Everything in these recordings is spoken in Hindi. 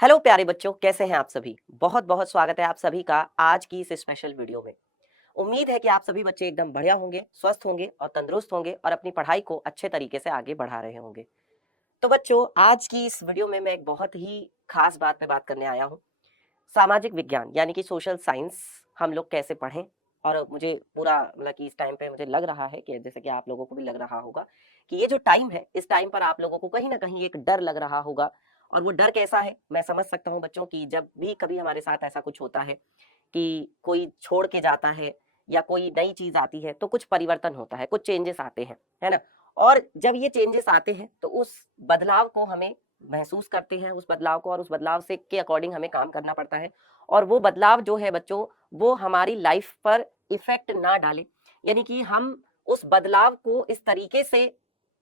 हेलो प्यारे बच्चों, कैसे हैं आप सभी। बहुत बहुत स्वागत है आप सभी का आज की इस स्पेशल वीडियो में। उम्मीद है कि आप सभी बच्चे एकदम बढ़िया होंगे, स्वस्थ होंगे और तंदुरुस्त होंगे और अपनी पढ़ाई को अच्छे तरीके से आगे बढ़ा रहे होंगे। तो बच्चों, आज की इस वीडियो में मैं एक बहुत ही खास बात पे बात करने आया हूँ। सामाजिक विज्ञान यानी कि सोशल साइंस हम लोग कैसे पढ़ें। और मुझे पूरा मतलब कि इस टाइम पे मुझे लग रहा है कि जैसे कि आप लोगों को भी लग रहा होगा कि ये जो टाइम है, इस टाइम पर आप लोगों को कहीं ना कहीं एक डर लग रहा होगा। और वो डर कैसा है मैं समझ सकता हूँ बच्चों की, जब भी कभी हमारे साथ ऐसा कुछ होता है कि कोई छोड़ के जाता है या कोई नई चीज आती है तो कुछ परिवर्तन होता है, कुछ चेंजेस आते हैं, है ना। और जब ये चेंजेस आते हैं तो उस बदलाव को हमें महसूस करते हैं, उस बदलाव को, और उस बदलाव से के अकॉर्डिंग हमें काम करना पड़ता है। और वो बदलाव जो है बच्चों, वो हमारी लाइफ पर इफेक्ट ना डाले, यानी कि हम उस बदलाव को इस तरीके से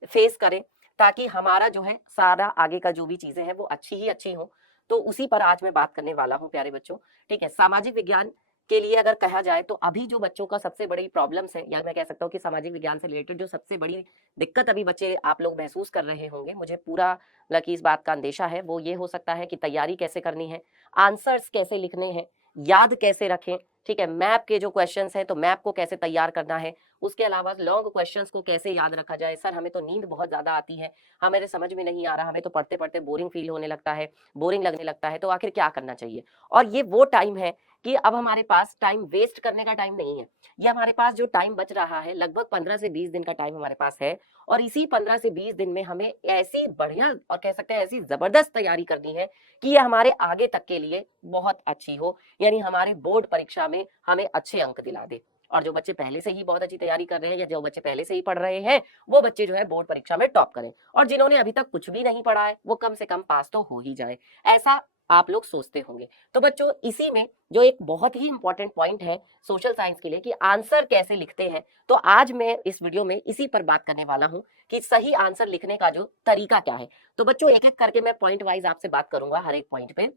फेस करें ताकि हमारा जो है सारा आगे का जो भी चीजें हैं वो अच्छी ही अच्छी हो। तो उसी पर आज मैं बात करने वाला हूँ प्यारे बच्चों। ठीक है, सामाजिक विज्ञान के लिए अगर कहा जाए तो अभी जो बच्चों का सबसे बड़ी प्रॉब्लम्स है, या मैं कह सकता हूँ कि सामाजिक विज्ञान से रिलेटेड जो सबसे बड़ी दिक्कत अभी बच्चे आप लोग महसूस कर रहे होंगे, मुझे पूरा मतलब इस बात का अंदेशा है, वो ये हो सकता है कि तैयारी कैसे करनी है, आंसर्स कैसे लिखने हैं, याद कैसे रखें। ठीक है, मैप के जो क्वेश्चंस हैं तो मैप को कैसे तैयार करना है, उसके अलावा लॉन्ग क्वेश्चंस को कैसे याद रखा जाए। सर हमें तो नींद बहुत ज्यादा आती है, हमें समझ में नहीं आ रहा, हमें तो पढ़ते पढ़ते बोरिंग फील होने लगता है, बोरिंग लगने लगता है, तो आखिर क्या करना चाहिए। और ये वो टाइम है कि अब हमारे पास टाइम वेस्ट करने का टाइम नहीं है। ये हमारे पास जो टाइम बच रहा है, लगभग 15 से 20 दिन का टाइम हमारे पास है। और इसी 15 से 20 दिन में हमें ऐसी बढ़िया और कह सकते हैं ऐसी जबरदस्त तैयारी करनी है कि ये हमारे आगे तक के लिए बहुत अच्छी हो, यानी हमारे बोर्ड परीक्षा में हमें अच्छे अंक दिला दे। और जो बच्चे पहले से ही बहुत अच्छी तैयारी कर रहे हैं या जो बच्चे पहले से ही पढ़ रहे हैं, वो बच्चे जो है बोर्ड परीक्षा में टॉप करें। और जिन्होंने अभी तक कुछ भी नहीं पढ़ा है वो कम से कम पास तो हो ही जाए, ऐसा आप लोग सोचते होंगे। तो बच्चों, इसी में जो एक बहुत ही इंपॉर्टेंट पॉइंट है सोशल साइंस के लिए कि आंसर कैसे लिखते हैं, तो आज मैं इस वीडियो में इसी पर बात करने वाला हूं कि सही आंसर लिखने का जो तरीका क्या है। तो बच्चों, एक एक करके मैं पॉइंट वाइज आपसे बात करूंगा हर एक पॉइंट पे।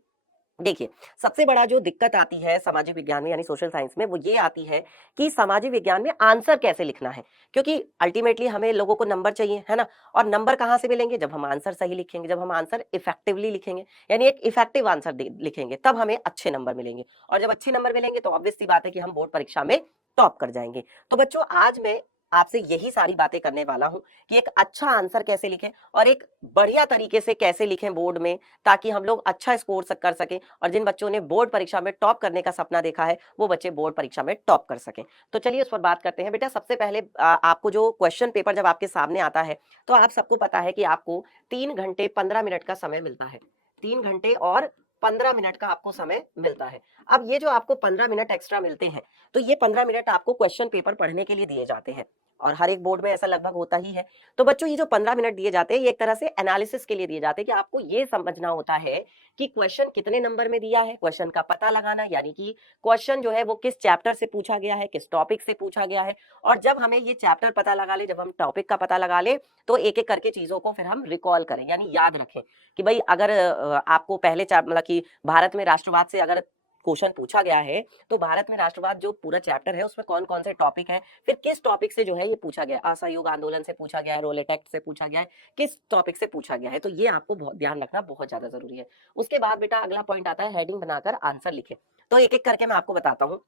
देखिए, सबसे बड़ा जो दिक्कत आती है सामाजिक विज्ञान में यानी सोशल साइंस में, वो ये आती है कि सामाजिक विज्ञान में आंसर कैसे लिखना है। क्योंकि अल्टीमेटली हमें लोगों को नंबर चाहिए, है ना। और नंबर कहाँ से मिलेंगे, जब हम आंसर सही लिखेंगे, जब हम आंसर इफेक्टिवली लिखेंगे, यानी एक इफेक्टिव आंसर लिखेंगे, तब हमें अच्छे नंबर मिलेंगे। और जब अच्छे नंबर मिलेंगे तो ऑब्वियस सी बात है कि हम बोर्ड परीक्षा में टॉप कर जाएंगे। तो बच्चों, आज मैं आपसे यही सारी बातें करने वाला हूं कि एक अच्छा आंसर कैसे लिखें और एक बढ़िया तरीके से कैसे लिखें बोर्ड में, ताकि हम लोग अच्छा स्कोर कर सकें। और जिन बच्चों ने बोर्ड परीक्षा में टॉप करने का सपना देखा है, वो बच्चे बोर्ड परीक्षा में टॉप कर सकें। तो चलिए उस पर बात करते हैं। बेटा, सबसे पहले आपको जो क्वेश्चन पेपर जब आपके सामने आता है, तो आप सबको पता है कि आपको 3 घंटे 15 मिनट का समय मिलता है। 3 घंटे और 15 मिनट का आपको समय मिलता है। अब ये जो आपको 15 मिनट एक्स्ट्रा मिलते हैं, तो ये 15 मिनट आपको क्वेश्चन पेपर पढ़ने के लिए दिए जाते हैं। और हर एक बोर्ड में ऐसा लगभग होता ही है। तो बच्चों, ये जो 15 मिनट दिए जाते हैं, ये एक तरह से एनालिसिस के लिए दिए जाते हैं कि आपको ये समझना होता है कि क्वेश्चन कितने नंबर में दिया है, क्वेश्चन का पता लगाना, यानी कि क्वेश्चन जो है वो किस चैप्टर से पूछा गया है, किस टॉपिक से पूछा गया है। और जब हमें ये चैप्टर पता लगा ले, जब हम टॉपिक का पता लगा ले, तो एक एक करके चीजों को फिर हम रिकॉल करें, यानी याद रखें कि भाई अगर आपको पहले मतलब कि भारत में राष्ट्रवाद से अगर क्वेश्चन पूछा गया है, तो भारत में राष्ट्रवाद जो पूरा चैप्टर है उसमें कौन कौन से टॉपिक है, फिर किस टॉपिक से जो है ये पूछा गया, असहयोग आंदोलन से पूछा गया है, रोलेट एक्ट से पूछा गया है, किस टॉपिक से पूछा गया है। तो ये आपको बहुत ध्यान रखना बहुत ज्यादा जरूरी है। उसके बाद बेटा अगला पॉइंट आता है हेडिंग बनाकर आंसर लिखे। तो एक एक करके मैं आपको बताता हूँ।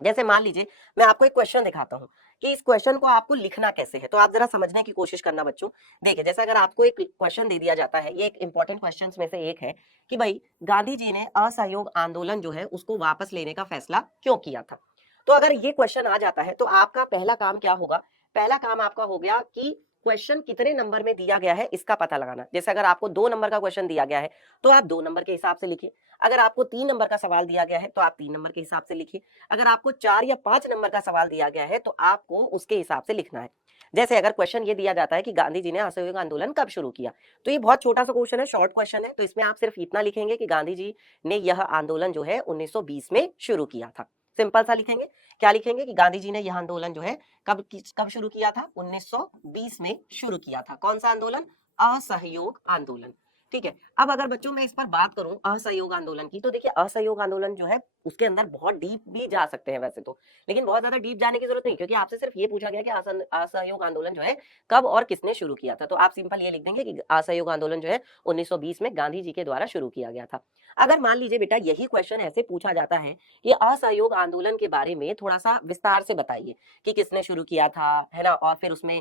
जैसे मान लीजिए मैं आपको एक क्वेश्चन दिखाता हूँ कि इस क्वेश्चन को आपको लिखना कैसे है, तो आप जरा समझने की कोशिश करना बच्चों। देखिए, जैसे अगर आपको एक क्वेश्चन दे दिया जाता है, ये एक इंपॉर्टेंट क्वेश्चंस में से एक है कि भाई गांधी जी ने असहयोग आंदोलन जो है उसको वापस लेने का फैसला क्यों किया था। तो अगर ये क्वेश्चन आ जाता है तो आपका पहला काम क्या होगा, पहला काम आपका हो गया कि क्वेश्चन कितने नंबर में दिया गया है इसका पता लगाना। जैसे अगर आपको 2 नंबर का क्वेश्चन दिया गया है तो आप 2 नंबर के हिसाब से लिखिए। अगर आपको 3 नंबर का सवाल दिया गया है तो आप 3 नंबर के हिसाब से लिखिए। अगर आपको 4 या 5 नंबर का सवाल दिया गया है तो आपको उसके हिसाब से लिखना है। जैसे अगर क्वेश्चन ये दिया जाता है कि गांधी जी ने असहयोग आंदोलन कब शुरू किया, तो ये बहुत छोटा सा क्वेश्चन है, शॉर्ट क्वेश्चन है, तो इसमें आप सिर्फ इतना लिखेंगे कि गांधी जी ने यह आंदोलन जो है 1920 में शुरू किया था। सिंपल सा लिखेंगे। क्या लिखेंगे कि गांधी जी ने यह आंदोलन जो है कब शुरू किया था, 1920 में शुरू किया था। कौन सा आंदोलन, असहयोग आंदोलन। ठीक है। अब अगर बच्चों मैं इस पर बात करूं असहयोग आंदोलन की, तो देखिए असहयोग आंदोलन जो है उसके अंदर बहुत डीप भी जा सकते हैं वैसे तो, लेकिन बहुत ज्यादा डीप जाने की जरूरत नहीं, क्योंकि आपसे सिर्फ ये पूछा गया कि असहयोग आंदोलन जो है कब और किसने शुरू किया था। तो आप सिंपल ये लिख देंगे कि असहयोग आंदोलन जो है 1920 में गांधी जी के द्वारा शुरू किया गया था। अगर मान लीजिए बेटा यही क्वेश्चन ऐसे पूछा जाता है कि असहयोग आंदोलन के बारे में थोड़ा सा विस्तार से बताइए कि किसने शुरू किया था, है ना, और फिर उसमें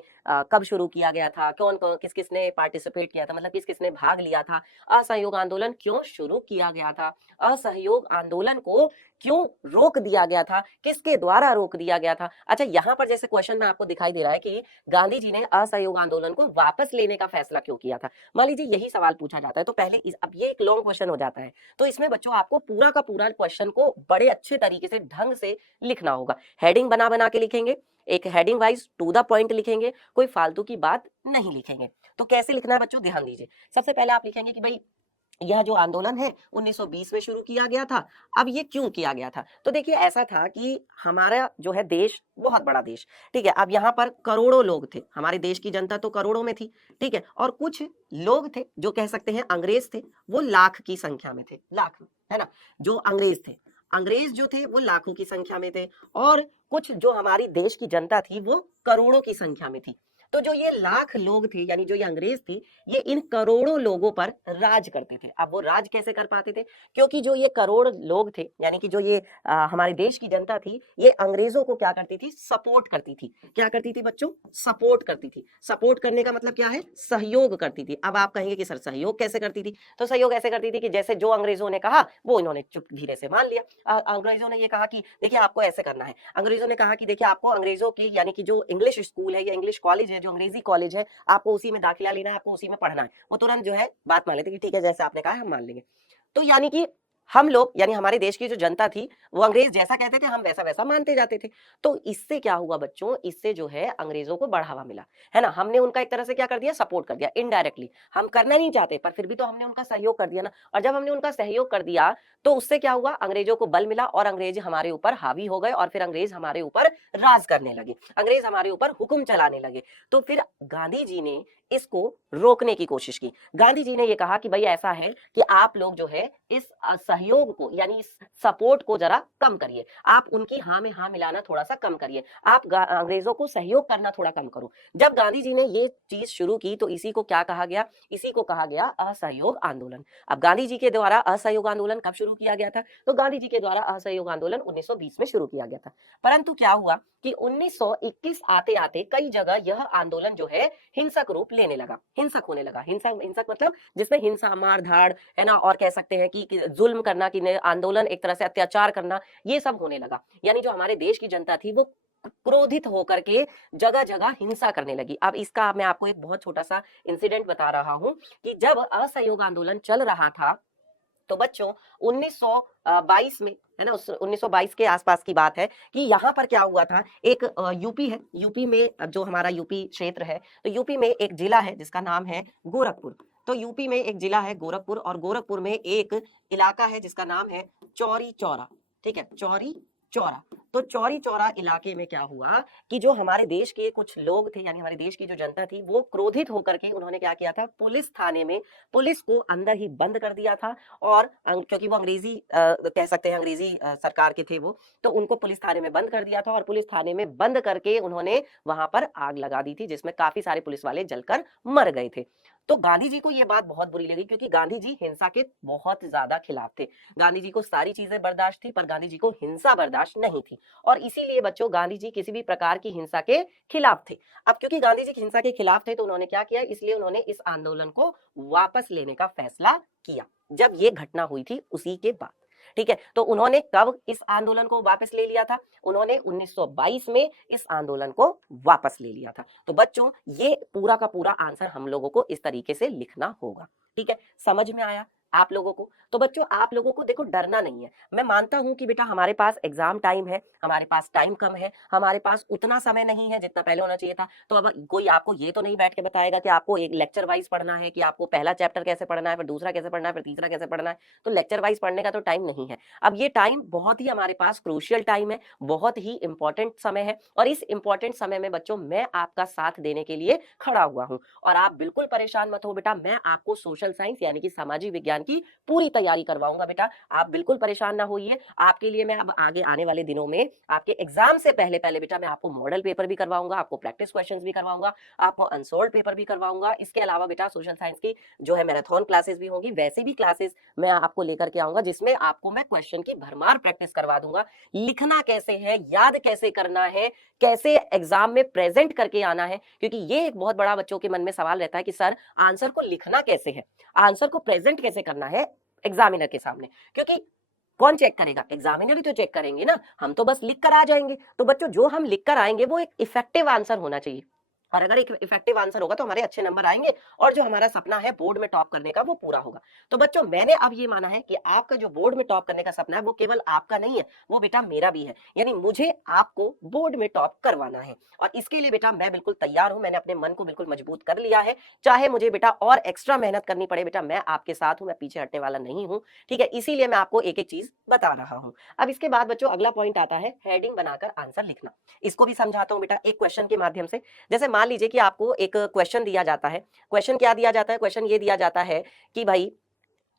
कब शुरू किया गया था, कौन कौन किस किसने पार्टिसिपेट किया था, मतलब किस किसने भाग लिया था, असहयोग आंदोलन क्यों शुरू किया गया था, असहयोग आंदोलन को क्यों रोक दिया गया था, किसके द्वारा रोक दिया गया था। अच्छा, यहाँ पर जैसे क्वेश्चन में आपको दिखाई दे रहा है कि गांधी जी ने असहयोग आंदोलन को वापस लेने का फैसला क्यों किया था, मान लीजिए यही सवाल पूछा जाता है तो पहले अब ये एक लॉन्ग क्वेश्चन हो जाता है, तो इसमें बच्चों आपको पूरा का पूरा क्वेश्चन को बड़े अच्छे तरीके से ढंग से लिखना होगा। हेडिंग बना बना के लिखेंगे, एक heading wise to the point लिखेंगे, कोई फालतू की बात नहीं लिखेंगे। तो कैसे लिखना है बच्चों, ध्यान दीजिए। सबसे पहले आप लिखेंगे कि भाई यह जो आंदोलन है 1920 में शुरू किया गया था। अब ये क्यों किया गया था, तो देखिए ऐसा था कि हमारा जो है देश बहुत बड़ा देश, ठीक है। अब यहाँ पर करोड़ों लोग थे, हमारे देश की जनता तो करोड़ों में थी, ठीक है, और कुछ लोग थे जो कह सकते हैं अंग्रेज थे, वो लाख की संख्या में थे, लाख, है ना। जो अंग्रेज थे, अंग्रेज जो थे वो लाखों की संख्या में थे, और कुछ जो हमारी देश की जनता थी वो करोड़ों की संख्या में थी। तो जो ये लाख लोग थे, यानी जो ये अंग्रेज थे, ये इन करोड़ों लोगों पर राज करते थे। अब वो राज कैसे कर पाते थे, क्योंकि जो ये करोड़ लोग थे, यानी कि जो ये हमारे देश की जनता थी, ये अंग्रेजों को क्या करती थी, सपोर्ट करती थी। क्या करती थी बच्चों, सपोर्ट करती थी। सपोर्ट करने का मतलब क्या है, सहयोग करती थी। अब आप कहेंगे कि सर सहयोग कैसे करती थी, तो सहयोग ऐसे करती थी कि जैसे जो अंग्रेजों ने कहा वो इन्होंने चुप धीरे से मान लिया। अंग्रेजों ने ये कहा कि देखिए आपको ऐसे करना है, अंग्रेजों ने कहा कि देखिए आपको अंग्रेजों की यानी कि जो इंग्लिश स्कूल है या इंग्लिश कॉलेज है, जो अंग्रेजी कॉलेज है, आपको उसी में दाखिला लेना है, आपको उसी में पढ़ना है। वो तुरंत जो है बात मान लेते कि ठीक है जैसे आपने कहा हम मान लेंगे। तो यानी कि हम लोग यानी हमारे देश की जो जनता थी वो अंग्रेज जैसा कहते थे हम वैसा वैसा मानते जाते थे। तो इससे क्या हुआ बच्चों, इससे जो है अंग्रेजों को बढ़ावा मिला, है ना। हमने उनका एक तरह से क्या कर दिया, सपोर्ट कर दिया इनडायरेक्टली। हम करना नहीं चाहते पर फिर भी तो हमने उनका सहयोग कर दिया ना। और जब हमने उनका सहयोग कर दिया तो उससे क्या हुआ, अंग्रेजों को बल मिला और अंग्रेज हमारे ऊपर हावी हो गए, और फिर अंग्रेज हमारे ऊपर राज करने लगे, अंग्रेज हमारे ऊपर हुक्म चलाने लगे। तो फिर गांधी जी ने इसको रोकने की कोशिश की। गांधी जी ने यह कहा कि भाई ऐसा है कि आप लोग जो है इस सहयोग को यानी इस सपोर्ट को जरा कम करिए, आप उनकी हाँ में हाँ मिलाना थोड़ा सा कम करिए, आप अंग्रेजों को सहयोग करना थोड़ा कम करो। जब गांधी जी ने ये चीज शुरू की तो इसी को क्या कहा गया, इसी को कहा गया असहयोग आंदोलन। अब गांधी जी के द्वारा असहयोग आंदोलन कब शुरू किया गया था, तो गांधी जी के द्वारा असहयोग आंदोलन 1920 में शुरू किया गया था। परंतु क्या हुआ कि 1921 आते आते कई जगह यह आंदोलन जो है हिंसक रूप लेने लगा, हिंसक होने लगा। हिंसक हिंसक मतलब जिसमें हिंसा, मार धाड़, है ना, और कह सकते हैं कि जुल्म करना, कि आंदोलन एक तरह से अत्याचार करना, ये सब होने लगा। यानी जो हमारे देश की जनता थी वो क्रोधित होकर के जगह जगह हिंसा करने लगी। अब इसका मैं आपको एक बहुत छोटा सा इंसिडेंट बता रहा हूं कि जब असहयोग आंदोलन चल रहा था तो बच्चों 1922 में, है ना, 1922 के आसपास की बात है कि यहाँ पर क्या हुआ था, एक यूपी है, यूपी में जो हमारा यूपी क्षेत्र है, तो यूपी में एक जिला है जिसका नाम है गोरखपुर। तो यूपी में एक जिला है गोरखपुर, और गोरखपुर में एक इलाका है जिसका नाम है चौरी चौरा, ठीक है, चौरी चौरा। तो चौरी चौरा इलाके में क्या हुआ कि जो हमारे देश के कुछ लोग थे, यानी हमारे देश की जो जनता थी, वो क्रोधित होकर के उन्होंने क्या किया था, पुलिस थाने में पुलिस को अंदर ही बंद कर दिया था। और क्योंकि वो अंग्रेजी कह सकते हैं अंग्रेजी सरकार के थे वो, तो उनको पुलिस थाने में बंद कर दिया था, और पुलिस थाने में बंद करके उन्होंने वहां पर आग लगा दी थी, जिसमें काफी सारे पुलिस वाले जलकर मर गए थे। तो गांधी जी को ये बात बहुत बुरी लगी, क्योंकि गांधी जी हिंसा के बहुत ज्यादा खिलाफ थे। गांधी जी को सारी चीजें बर्दाश्त थी पर गांधी जी को हिंसा बर्दाश्त नहीं थी, और इसीलिए बच्चों गांधी जी किसी भी प्रकार की हिंसा के खिलाफ थे। अब क्योंकि गांधी जी हिंसा के खिलाफ थे तो उन्होंने क्या किया, इसलिए उन्होंने इस आंदोलन को वापस लेने का फैसला किया। जब ये घटना हुई थी उसी के बाद, ठीक है। तो उन्होंने कब इस आंदोलन को वापस ले लिया था, उन्होंने 1922 में इस आंदोलन को वापस ले लिया था। तो बच्चों ये पूरा का पूरा आंसर हम लोगों को इस तरीके से लिखना होगा, ठीक है। समझ में आया, आप लोगों को। तो बच्चों आप लोगों को देखो डरना नहीं है। मैं मानता हूं कि बेटा हमारे पास एग्जाम टाइम है, हमारे पास टाइम कम है, हमारे पास उतना समय नहीं है जितना पहले होना चाहिए था। तो अब कोई आपको ये तो नहीं बैठ के बताएगा कि आपको एक लेक्चर वाइज पढ़ना है, कि आपको पहला चैप्टर कैसे पढ़ना है, फिर दूसरा कैसे पढ़ना है, फिर तीसरा कैसे पढ़ना है। तो लेक्चर वाइज पढ़ने का तो टाइम नहीं है। अब ये टाइम बहुत ही हमारे पास क्रूशियल टाइम है, बहुत ही इंपॉर्टेंट समय है, और इस इंपॉर्टेंट समय में बच्चों मैं आपका साथ देने के लिए खड़ा हुआ हूं। और आप बिल्कुल परेशान मत हो बेटा, मैं आपको सोशल साइंस यानी कि सामाजिक विज्ञान की पूरी तैयारी करवाऊंगा बेटा। आप बिल्कुल परेशान ना होइए। आपके लिए मैं अब आगे आने वाले दिनों में आपके एग्जाम से पहले पहले बेटा मैं आपको मॉडल पेपर भी करवाऊंगा, आपको प्रैक्टिस क्वेश्चंस भी करवाऊंगा, आपको अनसोल्ड पेपर भी करवाऊंगा। इसके अलावा बेटा सोशल साइंस की जो है मैराथन क्लासेस भी होंगी, वैसी भी क्लासेस मैं आपको लेकर के आऊंगा, जिसमें आपको मैं क्वेश्चन की भरमार प्रैक्टिस करवा दूंगा। लिखना कैसे है, याद कैसे करना है, कैसे एग्जाम में प्रेजेंट करके आना है, क्योंकि ये एक बहुत बड़ा बच्चों के मन में सवाल रहता है कि सर आंसर को लिखना कैसे है, आंसर को प्रेजेंट कैसे करना है एग्जामिनर के सामने। क्योंकि कौन चेक करेगा, एग्जामिनर ही तो चेक करेंगे ना, हम तो बस लिख कर आ जाएंगे। तो बच्चों जो हम लिख कर आएंगे वो एक इफेक्टिव आंसर होना चाहिए, और अगर एक इफेक्टिव आंसर होगा तो हमारे अच्छे नंबर आएंगे, और जो हमारा सपना है बोर्ड में टॉप करने का वो पूरा होगा। तो बच्चों मैंने अब ये माना है कि आपका जो बोर्ड में टॉप करने का सपना है वो केवल आपका नहीं है, वो बेटा मेरा भी है। यानी मुझे आपको बोर्ड में टॉप करवाना है, और इसके लिए बेटा मैं बिल्कुल तैयार हूं। मैंने अपने मन को बिल्कुल मजबूत कर लिया है, चाहे मुझे बेटा और एक्स्ट्रा मेहनत करनी पड़े, बेटा मैं आपके साथ हूं, मैं पीछे हटने वाला नहीं हूं। ठीक है, इसीलिए मैं आपको एक एक चीज बता रहा हूं। अब इसके बाद बच्चों अगला पॉइंट आता है हेडिंग बनाकर आंसर लिखना। इसको भी समझाता हूं बेटा एक क्वेश्चन के माध्यम से। जैसे मान लीजिए कि आपको एक क्वेश्चन दिया जाता है। क्वेश्चन क्या दिया जाता है, क्वेश्चन ये दिया जाता है कि भाई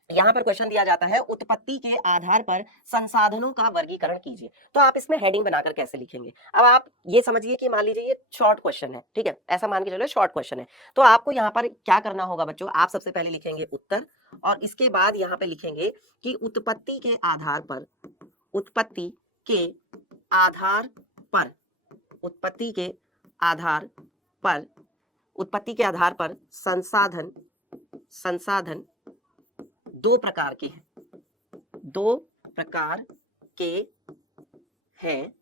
यहां पर क्वेश्चन दिया जाता है उत्पत्ति के आधार पर संसाधनों का वर्गीकरण कीजिए। तो आप इसमें हेडिंग बनाकर कैसे लिखेंगे। अब आप ये समझिए कि मान लीजिए ये शॉर्ट क्वेश्चन है, ठीक है, ऐसा मान के चलो शॉर्ट क्वेश्चन है। तो आपको यहाँ पर क्या करना होगा बच्चों, आप सबसे पहले लिखेंगे उत्तर, और इसके बाद यहाँ पे लिखेंगे कि उत्पत्ति के आधार पर, उत्पत्ति के आधार पर, उत्पत्ति के आधार पर, उत्पत्ति के आधार पर संसाधन, संसाधन दो प्रकार के हैं, दो प्रकार के हैं,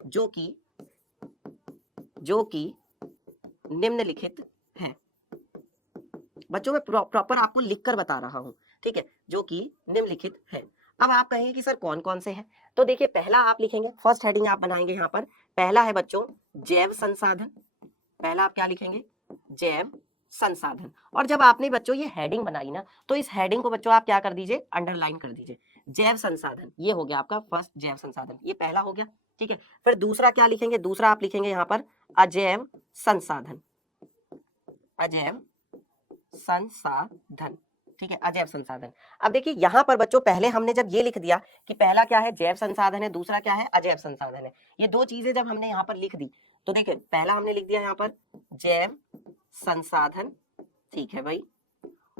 जो कि निम्नलिखित हैं। बच्चों मैं प्रॉपर आपको लिखकर बता रहा हूं, ठीक है, जो कि निम्नलिखित है। अब आप कहेंगे कि सर कौन कौन से हैं। तो देखिए पहला आप लिखेंगे, फर्स्ट हेडिंग आप बनाएंगे यहाँ पर, पहला है बच्चों जैव संसाधन। पहला आप क्या लिखेंगे, जैव संसाधन। और जब आपने बच्चों ये हेडिंग बनाई ना, तो इस हेडिंग को बच्चों आप क्या कर दीजिए, अंडरलाइन कर दीजिए। जैव संसाधन ये हो गया आपका फर्स्ट जैव संसाधन, ये पहला हो गया, ठीक है। फिर दूसरा क्या लिखेंगे, दूसरा आप लिखेंगे यहाँ पर अजैव संसाधन, अजैव संसाधन, ठीक है, अजैव संसाधन। अब देखिए यहां पर बच्चों पहले हमने जब ये लिख दिया कि पहला क्या है जैव संसाधन है, दूसरा क्या है अजैव संसाधन है, ये दो चीजें जब हमने यहाँ पर लिख दी, तो देखिए पहला हमने लिख दिया यहाँ पर जैव संसाधन, ठीक है भाई,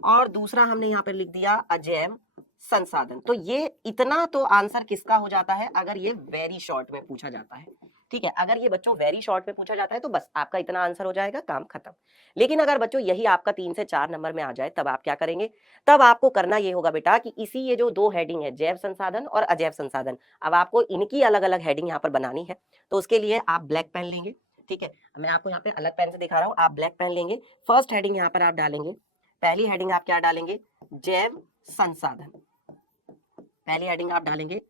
और दूसरा हमने यहाँ पर लिख दिया अजैव संसाधन। तो ये इतना तो आंसर किसका हो जाता है अगर ये वेरी शॉर्ट में पूछा जाता है, ठीक है। अगर ये बच्चों वेरी शॉर्ट में पूछा जाता है तो बस आपका इतना आंसर हो जाएगा, काम खत्म। लेकिन अगर बच्चों यही आपका 3 से 4 नंबर में आ जाए, तब आप क्या करेंगे, तब आपको करना ये होगा बेटा कि इसी ये जो दो हेडिंग है जैव संसाधन और अजैव संसाधन, अब आपको इनकी अलग अलग हेडिंग यहाँ पर बनानी है। तो उसके लिए आप ब्लैक पेन लेंगे, ठीक है, मैं आपको यहाँ पे अलग पेन से दिखा रहा हूँ, आप ब्लैक पेन लेंगे। फर्स्ट हेडिंग यहाँ पर आप डालेंगे, पहली हेडिंग आप क्या डालेंगे, जैव संसाधन, पहली हेडिंग आप डालेंगे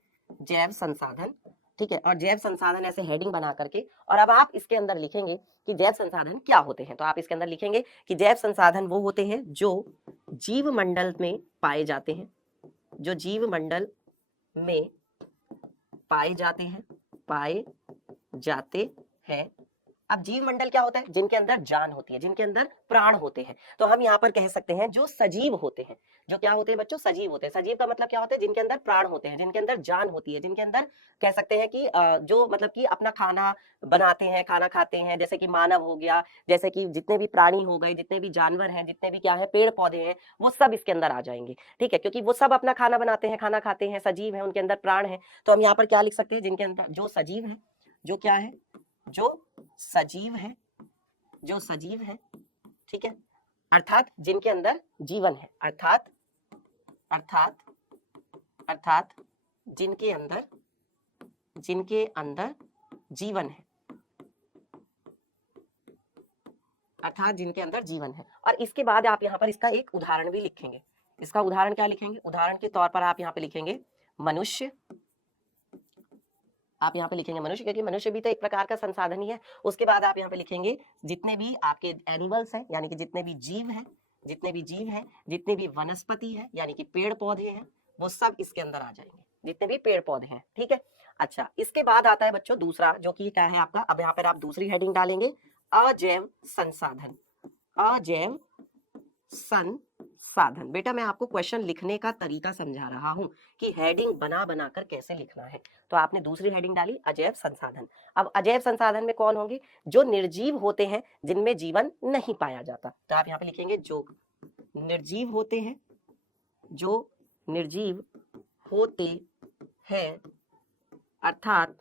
जैव संसाधन, ठीक है। और जैव संसाधन ऐसे हेडिंग बना करके, और अब आप इसके अंदर लिखेंगे कि जैव संसाधन क्या होते हैं। तो आप इसके अंदर लिखेंगे कि जैव संसाधन वो होते हैं जो जीव मंडल में पाए जाते हैं, जो जीव मंडल में पाए जाते हैं, पाए जाते हैं। अब जीव मंडल क्या होता है, जिनके अंदर जान होती है, जिनके अंदर प्राण होते हैं। तो हम यहाँ पर कह सकते हैं जो सजीव होते हैं, जो क्या होते हैं बच्चों, सजीव होते हैं। सजीव का मतलब क्या होता है, जिनके अंदर प्राण होते हैं, जिनके अंदर जान होती है, जिनके अंदर कह सकते हैं कि जो मतलब कि अपना खाना बनाते हैं, खाना खाते हैं, जैसे कि मानव हो गया, जैसे कि जितने भी प्राणी हो गए, जितने भी जानवर हैं, जितने भी क्या है पेड़ पौधे हैं, वो सब इसके अंदर आ जाएंगे, ठीक है, क्योंकि वो सब अपना खाना बनाते हैं, खाना खाते हैं, सजीव है, उनके अंदर प्राण है। तो हम यहाँ पर क्या लिख सकते हैं, जिनके अंदर जो सजीव है, जो क्या है, जो सजीव है, जो सजीव है, ठीक है, अर्थात जिनके अंदर जीवन है, अर्थात अर्थात अर्थात जिनके अंदर, जिनके अंदर जीवन है, अर्थात जिनके अंदर जीवन है। और इसके बाद आप यहाँ पर इसका एक उदाहरण भी लिखेंगे, इसका उदाहरण क्या लिखेंगे? उदाहरण के तौर पर आप यहाँ पे लिखेंगे मनुष्य। आप यहाँ पे लिखेंगे मनुष्य, क्योंकि मनुष्य भी तो एक प्रकार का संसाधन ही है। उसके बाद आप यहाँ पे लिखेंगे जितने भी आपके एनिमल्स हैं, यानी कि जितने भी जीव हैं, जितने भी जीव हैं, जितने भी वनस्पति है यानी कि पेड़ पौधे हैं, वो सब इसके अंदर आ जाएंगे, जितने भी पेड़ पौधे हैं। ठीक है। अच्छा, इसके बाद आता है बच्चों दूसरा, जो कि क्या है आपका, अब यहाँ पर आप दूसरी हेडिंग डालेंगे अजैव संसाधन। अजैव संसाधन। बेटा मैं आपको क्वेश्चन लिखने का तरीका समझा रहा हूं कि हेडिंग बना बना कर कैसे लिखना है। तो आपने दूसरी हेडिंग डाली अजैव संसाधन। अब अजैव संसाधन में कौन होंगे? जो निर्जीव होते हैं, जिनमें जीवन नहीं पाया जाता। तो आप यहाँ पे लिखेंगे जो निर्जीव होते हैं, जो निर्जीव होते हैं, अर्थात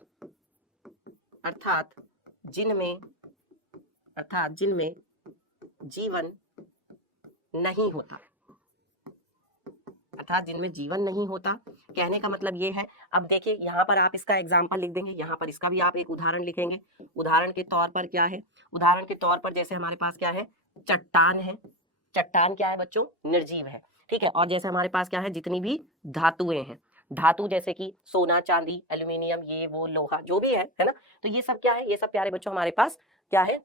जिनमें जीवन नहीं होता, अर्थात जिनमें जीवन नहीं होता। कहने का मतलब ये है, अब देखिए यहाँ पर आप इसका एग्जाम्पल लिख देंगे, यहाँ पर इसका भी आप एक उदाहरण लिखेंगे। उदाहरण के तौर पर क्या है? उदाहरण के तौर पर जैसे हमारे पास क्या है, चट्टान है। चट्टान क्या है बच्चों? निर्जीव है। ठीक है। और जैसे हमारे पास क्या है, जितनी भी धातुएं हैं, धातु जैसे कि सोना, चांदी, एल्यूमिनियम, ये वो लोहा, जो भी है ना, तो ये सब क्या है? ये सब प्यारे बच्चों हमारे पास क्या है,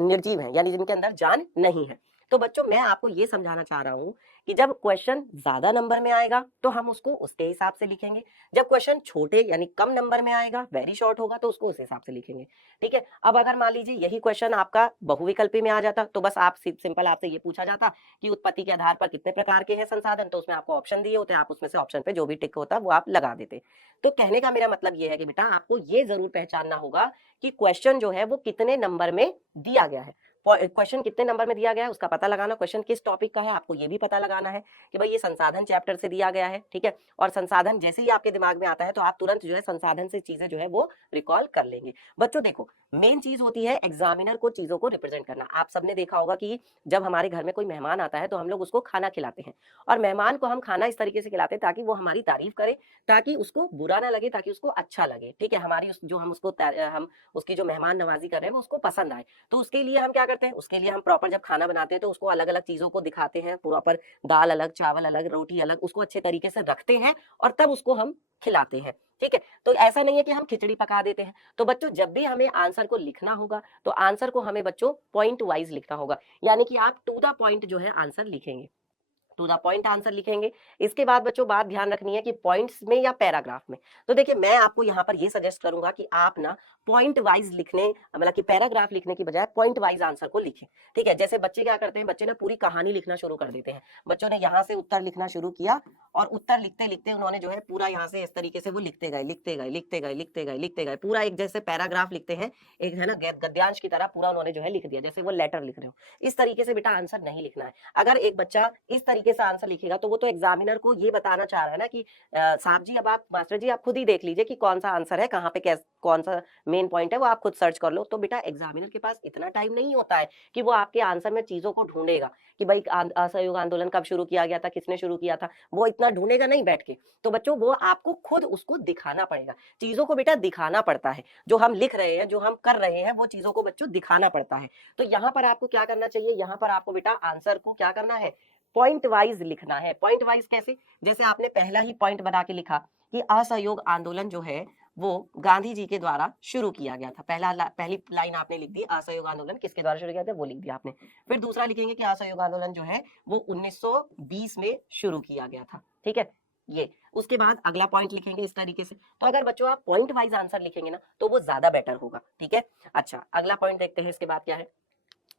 निर्जीव है, यानी जिनके अंदर जान नहीं है। तो बच्चों मैं आपको ये समझाना चाह रहा हूं कि जब क्वेश्चन ज्यादा नंबर में आएगा तो हम उसको उसके हिसाब से लिखेंगे। जब क्वेश्चन छोटे यानी कम नंबर में आएगा, वेरी शॉर्ट होगा, तो उसको उस हिसाब से लिखेंगे। ठीक है। अब अगर मान लीजिए यही क्वेश्चन आपका बहुविकल्पी में आ जाता, तो बस आप सिंपल आपसे ये पूछा जाता कि उत्पत्ति के आधार पर कितने प्रकार के हैं संसाधन, तो उसमें आपको ऑप्शन दिए होते, आप उसमें से ऑप्शन पे जो भी टिक होता वो आप लगा देते। तो कहने का मेरा मतलब ये है कि बेटा आपको ये जरूर पहचानना होगा कि क्वेश्चन जो है वो कितने नंबर में दिया गया है। क्वेश्चन कितने नंबर में दिया गया है उसका पता लगाना, क्वेश्चन किस टॉपिक का है आपको ये भी पता लगाना है कि भाई ये संसाधन चैप्टर से दिया गया है। ठीक है। और संसाधन जैसे ही आपके दिमाग में आता है तो आप तुरंत जो है संसाधन से चीजें जो है वो रिकॉल कर लेंगे। बच्चों देखो, मेन चीज होती है एग्जामिनर को चीजों को रिप्रेजेंट करना। आप सबने देखा होगा कि जब हमारे घर में कोई मेहमान आता है तो हम लोग उसको खाना खिलाते हैं, और मेहमान को हम खाना इस तरीके से खिलाते हैं ताकि वो हमारी तारीफ करे, ताकि उसको बुरा ना लगे, ताकि उसको अच्छा लगे। ठीक है। हमारी जो हम उसकी जो मेहमान नवाजी कर रहे हैं वो उसको पसंद आए। तो उसके लिए हम क्या करते हैं, उसके लिए हम प्रॉपर जब खाना बनाते हैं तो उसको अलग अलग चीजों को दिखाते हैं, प्रॉपर दाल अलग, चावल अलग, रोटी अलग, उसको अच्छे तरीके से रखते हैं और तब उसको हम खिलाते हैं। ठीक है। तो ऐसा नहीं है कि हम खिचड़ी पका देते हैं। तो बच्चों जब भी हमें आंसर को लिखना होगा तो आंसर को हमें बच्चों पॉइंट वाइज लिखना होगा, यानी कि आप टू द पॉइंट जो है आंसर लिखेंगे, टू द पॉइंट आंसर लिखेंगे। इसके बाद बच्चों बात ध्यान रखनी है कि पॉइंट्स में या पैराग्राफ में। तो देखिए मैं आपको यहाँ पर ये सजेस्ट करूंगा कि आप ना पॉइंट वाइज लिखने, मतलब कि पैराग्राफ लिखने की बजाय पॉइंट वाइज आंसर को लिखें। ठीक है। जैसे बच्चे क्या करते हैं, बच्चे ना पूरी कहानी लिखना शुरू कर देते हैं। बच्चों ने यहाँ से उत्तर लिखना शुरू किया और उत्तर लिखते लिखते उन्होंने जो है पूरा यहाँ से इस तरीके से वो लिखते गए, पूरा एक जैसे पैराग्राफ लिखते हैं, एक है ना गद्यांश की तरह पूरा उन्होंने जो है लिख दिया, जैसे वो लेटर लिख रहे हो। इस तरीके से बेटा आंसर नहीं लिखना है। अगर एक बच्चा इस तरीके से आंसर लिखेगा तो वो तो एग्जामिनर को ये बताना चाह रहा है ना कि साहब जी, अब आप मास्टर जी आप खुद ही देख लीजिए कि कौन सा आंसर है, कहाँ पे कौन सा मेन पॉइंट है, वो आप खुद सर्च कर लो। तो बेटा एग्जामिनर के पास इतना टाइम नहीं होता है कि वो आपके आंसर में चीजों को ढूंढेगा कि भाई असहयोग आंदोलन कब शुरू किया गया था, किसने शुरू किया था, वो इतना ढूंढेगा नहीं बैठ के। तो बच्चों वो आपको खुद उसको दिखाना पड़ेगा, चीजों को बेटा दिखाना पड़ता है। जो हम लिख रहे हैं, जो हम कर रहे हैं, वो चीजों को बच्चों दिखाना पड़ता है। तो यहाँ पर आपको क्या करना चाहिए, यहाँ पर आपको बेटा आंसर को क्या करना है, पॉइंट वाइज लिखना है। पॉइंट वाइज कैसे? जैसे आपने पहला ही पॉइंट बना के लिखा कि असहयोग आंदोलन जो है वो गांधी जी के द्वारा शुरू किया गया था। पहली लाइन आपने लिख दी, असहयोग आंदोलन किसके द्वारा शुरू किया था वो लिख दिया आपने। फिर दूसरा लिखेंगे कि असहयोग आंदोलन जो है वो 1920 में शुरू किया गया था। ठीक है। ये उसके बाद अगला पॉइंट लिखेंगे इस तरीके से। तो अगर बच्चों आप पॉइंट वाइज आंसर लिखेंगे ना तो वो ज्यादा बेटर होगा। ठीक है। अच्छा, अगला पॉइंट देखते हैं इसके बाद क्या है।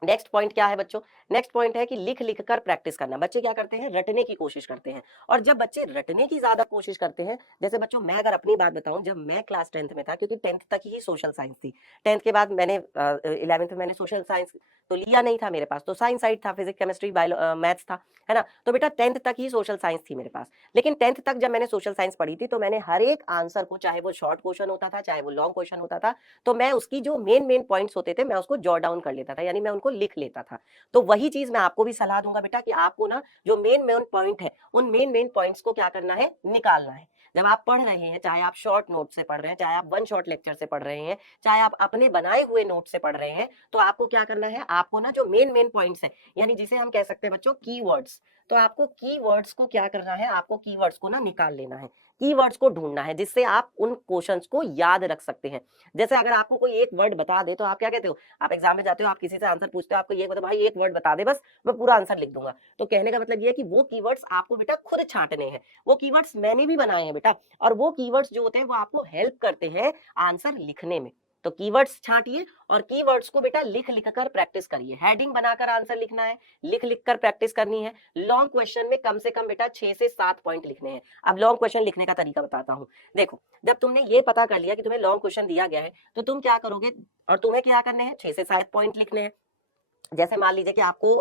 नेक्स्ट पॉइंट क्या है बच्चों? नेक्स्ट पॉइंट है कि लिख लिख कर प्रैक्टिस करना। बच्चे क्या करते हैं, रटने की कोशिश करते हैं। और जब बच्चे रटने की ज्यादा कोशिश करते हैं, जैसे बच्चों मैं अगर अपनी बात बताऊं, जब मैं क्लास 10th में था, क्योंकि 10th तक ही सोशल साइंस थी, 10th के बाद मैंने 11th में मैंने सोशल साइंस तो लिया नहीं था, मेरे पास तो साइंस साइड था, फिजिक्स केमिस्ट्री मैथ्स था, है ना। तो बेटा 10th तक ही सोशल साइंस थी मेरे पास। लेकिन 10th तक जब मैंने सोशल साइंस पढ़ी थी तो मैंने हर एक आंसर को, चाहे वो शॉर्ट क्वेश्चन होता था चाहे वो लॉन्ग क्वेश्चन होता था, तो मैं उसकी जो मेन पॉइंट्स होते थे मैं उसको जॉट डाउन कर लेता था, यानी मैं उनको लिख लेता था। तो वही चीज मैं आपको भी सलाह दूंगा बेटा कि आपको ना जो मेन पॉइंट है उन मेन पॉइंट्स को क्या करना है, निकालना है। जब आप पढ़ रहे हैं, चाहे आप शॉर्ट नोट से पढ़ रहे हैं, चाहे आप वन शॉट लेक्चर से पढ़ रहे हैं, चाहे आप अपने बनाए हुए नोट से पढ़ रहे हैं, तो आपको क्या करना है, आपको ना जो मेन पॉइंट्स है, यानी जिसे हम कह सकते हैं बच्चों कीवर्ड्स, तो आपको कीवर्ड्स को क्या करना है, आपको कीवर्ड्स को ना निकाल लेना है, कीवर्ड्स को ढूंढना है जिससे आप उन क्वेश्चंस को याद रख सकते हैं। जैसे अगर आपको कोई एक वर्ड बता दे तो आप क्या कहते हो, आप एग्जाम में जाते हो, आप किसी से आंसर पूछते हो, आपको ये बताओ भाई एक वर्ड बता दे बस मैं पूरा आंसर लिख दूंगा। तो कहने का मतलब ये है कि वो कीवर्ड्स आपको बेटा खुद छांटने हैं, वो कीवर्ड्स मैंने भी बनाए हैं बेटा, और वो कीवर्ड्स जो होते हैं वो आपको हेल्प करते हैं आंसर लिखने में। तो कीवर्ड्स छांटिए और कीवर्ड्स को बेटा लिख लिख कर प्रैक्टिस करिए, हेडिंग बनाकर आंसर लिखना है, लिख लिख कर प्रैक्टिस करनी है। लॉन्ग क्वेश्चन में कम से कम बेटा 6 से 7 पॉइंट लिखने हैं। अब लॉन्ग क्वेश्चन लिखने का तरीका बताता हूँ। देखो, जब तुमने ये पता कर लिया कि तुम्हें लॉन्ग क्वेश्चन दिया गया है तो तुम क्या करोगे, और तुम्हें क्या करने हैं, 6 से 7 पॉइंट लिखने हैं। जैसे मान लीजिए कि आपको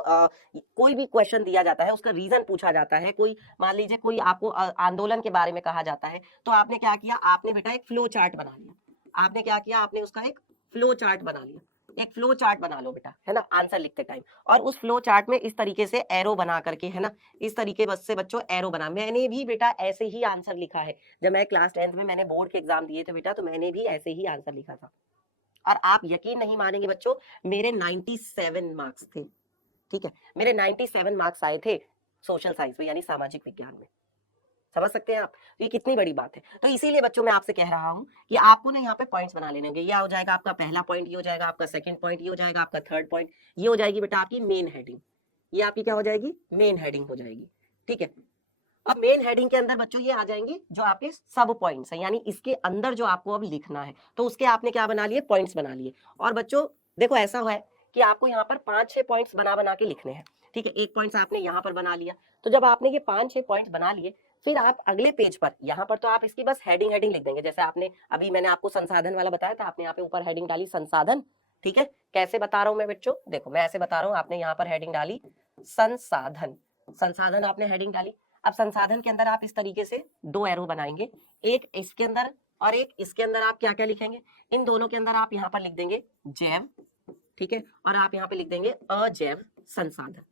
कोई भी क्वेश्चन दिया जाता है, उसका रीजन पूछा जाता है, कोई मान लीजिए कोई आपको आंदोलन के बारे में कहा जाता है, तो आपने क्या किया, आपने बेटा एक फ्लो चार्ट बना लिया। आपने क्या किया, आपने उसका एक फ्लो चार्ट बना लिया। एक फ्लो चार्ट बना लो बेटा, है ना, आंसर लिखते टाइम। और उस फ्लो चार्ट में इस तरीके से एरो बना करके, है ना, इस तरीके बस से बच्चों एरो बना। मैंने भी बेटा ऐसे ही आंसर लिखा है, जब मैं क्लास 10th में मैंने बोर्ड के एग्जाम दिए थे बेटा, तो मैंने भी ऐसे ही आंसर लिखा था। और आप यकीन नहीं मानेंगे बच्चों, मेरे 97 मार्क्स थे। ठीक है, मेरे 97 मार्क्स आए थे सोशल साइंस में, यानी सामाजिक विज्ञान में। समझ सकते हैं आप, ये कितनी बड़ी बात है। तो इसीलिए बच्चों मैं आपसे कह रहा हूं कि आपको ना यहाँ पे पॉइंट्स बना लेने होंगे। ये हो जाएगा आपका पहला पॉइंट, ये हो जाएगा आपका सेकंड पॉइंट, ये हो जाएगा आपका थर्ड पॉइंट, ये हो जाएगी बेटा आपकी मेन हेडिंग। ये आपकी क्या हो जाएगी, मेन हेडिंग हो जाएगी। ठीक है, अब मेन हेडिंग के अंदर बच्चों ये आ जाएंगे जो आपके सब पॉइंट्स हैं, यानी इसके अंदर जो आपको अब लिखना है, तो उसके आपने क्या बना लिए, पॉइंट्स बना लिए। और बच्चों देखो ऐसा है कि आपको यहाँ पर 5-6 पॉइंट्स बना बना के लिखने हैं। ठीक है, एक पॉइंट्स आपने यहाँ पर बना लिया। तो जब आपने ये 5-6 पॉइंट्स बना लिए, फिर आप अगले पेज पर, यहाँ पर तो आप इसकी बस हेडिंग हेडिंग लिख देंगे। जैसे आपने अभी मैंने आपको संसाधन वाला बताया था, आपने यहाँ पे ऊपर हेडिंग डाली संसाधन। ठीक है, कैसे बता रहा हूँ मैं बच्चों, देखो मैं ऐसे बता रहा हूँ, आपने यहाँ पर हेडिंग डाली संसाधन, संसाधन आपने हेडिंग डाली। अब संसाधन के अंदर आप इस तरीके से 2 एरो बनाएंगे, एक इसके अंदर और एक इसके अंदर। आप क्या क्या लिखेंगे, इन दोनों के अंदर आप यहाँ पर लिख देंगे जैव, ठीक है, और आप यहाँ पे लिख देंगे अजैव संसाधन।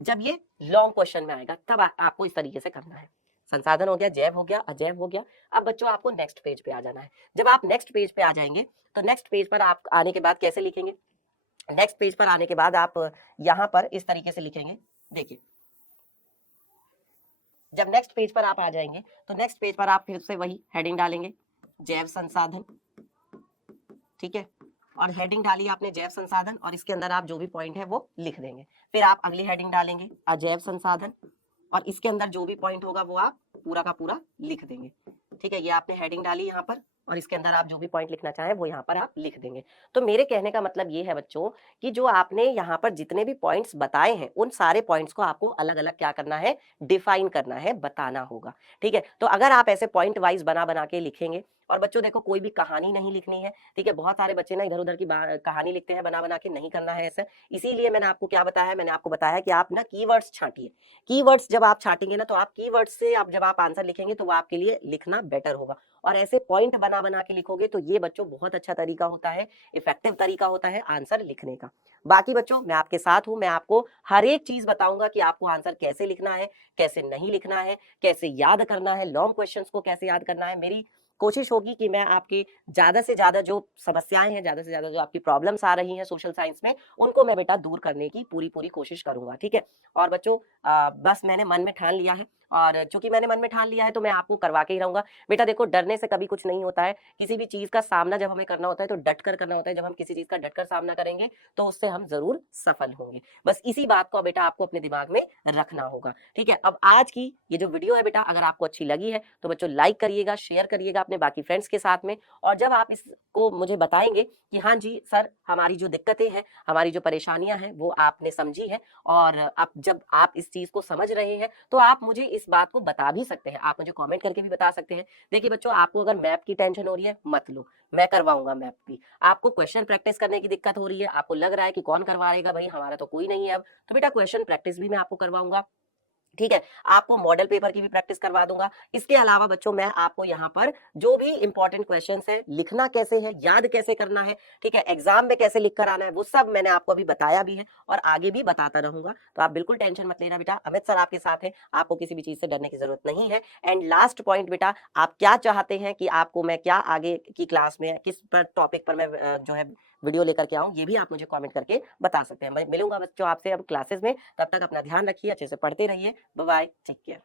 जब ये लॉन्ग क्वेश्चन में आएगा तब आपको इस तरीके से करना है। संसाधन हो गया, जैव हो गया, अजैव हो गया। अब बच्चों आपको नेक्स्ट पेज पे आ जाना है। जब आप नेक्स्ट पेज पे आ जाएंगे तो नेक्स्ट पेज पर आप आने के बाद कैसे लिखेंगे, नेक्स्ट पेज पर आने के बाद आप यहाँ पर इस तरीके से लिखेंगे। देखिए, जब नेक्स्ट पेज पर आप आ जाएंगे तो नेक्स्ट पेज पर आप फिर से वही हेडिंग डालेंगे जैव संसाधन। ठीक है, और हेडिंग डाली आपने जैव संसाधन, और इसके अंदर आप जो भी पॉइंट है वो लिख देंगे। फिर आप अगली हेडिंग डालेंगे अजैव संसाधन, और इसके अंदर जो भी पॉइंट होगा वो आप पूरा का पूरा लिख देंगे। ठीक है, ये आपने हेडिंग डाली यहाँ पर, और इसके अंदर आप जो भी पॉइंट लिखना चाहें वो यहाँ पर आप लिख देंगे। तो मेरे कहने का मतलब ये है बच्चों कि जो आपने यहाँ पर जितने भी पॉइंट्स बताए हैं, उन सारे पॉइंट्स को आपको अलग अलग क्या करना है, डिफाइन करना है, बताना होगा। ठीक है, तो अगर आप ऐसे पॉइंट वाइज बना बना के लिखेंगे, और बच्चों देखो कोई भी कहानी नहीं लिखनी है। ठीक है, बहुत सारे बच्चे ना इधर उधर की कहानी लिखते हैं बना बना के, नहीं करना है ऐसा। इसीलिए मैंने आपको क्या बताया, मैंने आपको बताया कि आप ना कीवर्ड्स छांटिए। कीवर्ड्स जब आप छाटेंगे ना, तो आप कीवर्ड्स से आप जब आप आंसर लिखेंगे तो वो आपके लिए लिखना बेटर होगा। और ऐसे पॉइंट बना बना के लिखोगे तो ये बच्चों बहुत अच्छा तरीका होता है, इफेक्टिव तरीका होता है आंसर लिखने का। बाकी बच्चों मैं आपके साथ हूं, मैं आपको हर एक चीज बताऊंगा कि आपको आंसर कैसे लिखना है, कैसे नहीं लिखना है, कैसे याद करना है, लॉन्ग क्वेश्चंस को कैसे याद करना है। मेरी कोशिश होगी कि मैं आपकी ज्यादा से ज्यादा जो समस्याएं हैं, ज्यादा से ज्यादा जो आपकी प्रॉब्लम्स आ रही हैं सोशल साइंस में, उनको मैं बेटा दूर करने की पूरी पूरी कोशिश करूंगा। ठीक है, और बच्चों बस मैंने मन में ठान लिया है, और चूंकि मैंने मन में ठान लिया है तो मैं आपको करवा के ही रहूंगा। बेटा देखो, डरने से कभी कुछ नहीं होता है। किसी भी चीज का सामना जब हमें करना होता है तो डट कर करना होता है। जब हम किसी चीज का डट कर सामना करेंगे तो उससे हम जरूर सफल होंगे। बस इसी बात को बेटा आपको अपने दिमाग में रखना होगा। ठीक है, अब आज की ये जो वीडियो है बेटा, अगर आपको अच्छी लगी है तो बच्चों लाइक करिएगा, शेयर करिएगा अपने बाकी फ्रेंड्स के साथ में। और जब आप इसको मुझे बताएंगे कि हाँ जी सर, हमारी जो दिक्कतें हैं, हमारी जो परेशानियां हैं वो आपने समझी है, और अब जब आप इस चीज को समझ रहे हैं तो आप मुझे इस बात को बता भी सकते हैं, आप मुझे कमेंट करके भी बता सकते हैं। देखिए बच्चों, आपको अगर मैप की टेंशन हो रही है मत लो, मैं करवाऊंगा मैप भी। आपको क्वेश्चन प्रैक्टिस करने की दिक्कत हो रही है, आपको लग रहा है कि कौन करवाएगा भाई, हमारा तो कोई नहीं है अब, तो बेटा क्वेश्चन प्रैक्टिस भी मैं आपको करवाऊंगा। ठीक है, आपको मॉडल पेपर की भी प्रैक्टिस करवा दूंगा। इसके अलावा बच्चों मैं आपको यहाँ पर जो भी इंपॉर्टेंट क्वेश्चंस हैं, लिखना कैसे है, याद कैसे करना है, ठीक है, एग्जाम में कैसे लिख कर आना है, वो सब मैंने आपको अभी बताया भी है और आगे भी बताता रहूंगा। तो आप बिल्कुल टेंशन मत लेना बेटा, अमित सर आपके साथ है, आपको किसी भी चीज से डरने की जरूरत नहीं है। एंड लास्ट पॉइंट बेटा, आप क्या चाहते हैं कि आपको मैं क्या आगे की क्लास में किस पर टॉपिक पर मैं जो है वीडियो लेकर के आऊं, ये भी आप मुझे कमेंट करके बता सकते हैं। मैं मिलूंगा बच्चों आपसे अब क्लासेस में, तब तक अपना ध्यान रखिए, अच्छे से पढ़ते रहिए। Bye bye, take care.